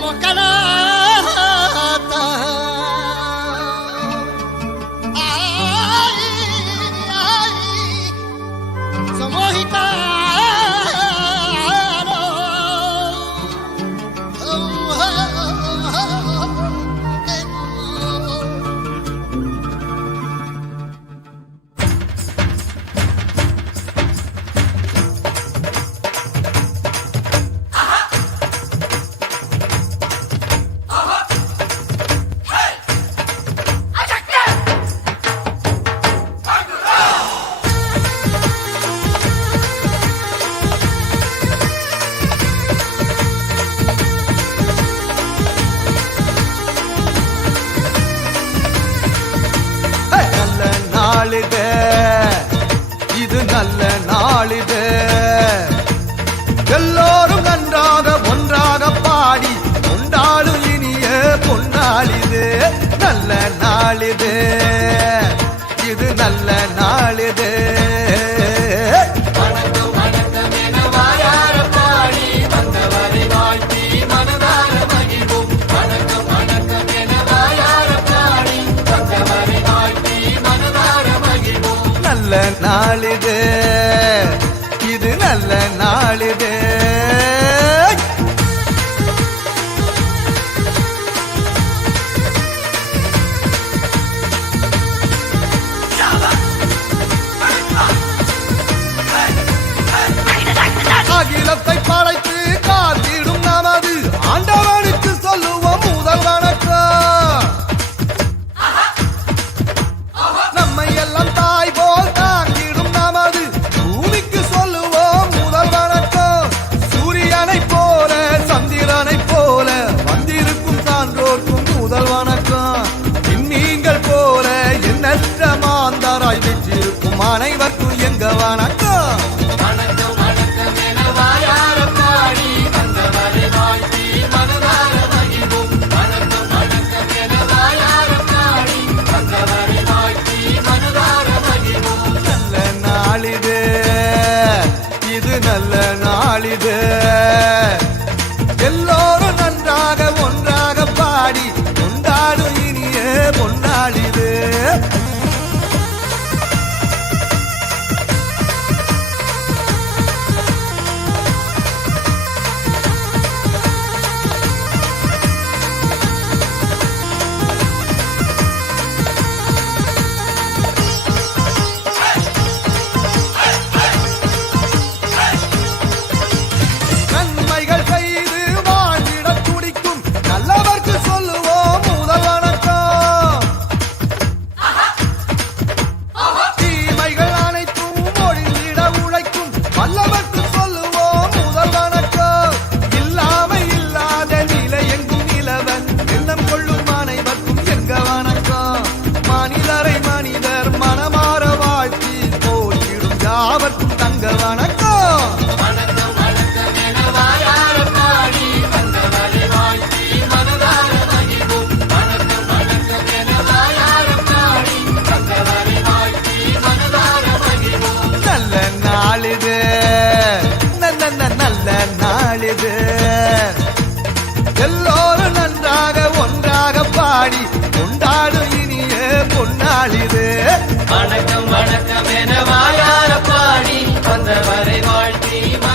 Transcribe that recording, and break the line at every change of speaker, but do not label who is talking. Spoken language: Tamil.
vamos, நாளித. இது நல்ல நாளித. எல்லோரும் நன்றாக ஒன்றாக பாடி கொண்டாடும் இனிய பொன்னாளிது. நல்ல நாளிது. இது நல்ல நாளிது. நல்ல நாளிது. இது நல்ல நாளிது. அனைவருக்கும் யாவர்க்கும் தங்க வணக்கம். நல்ல நாளிது. நல்ல நாளிது. எல்லோரும் நன்றாக ஒன்றாக பாடி கொண்டாடும் இனிய பொன்னாளிது.
வணக்கம் Maldini, Maldini.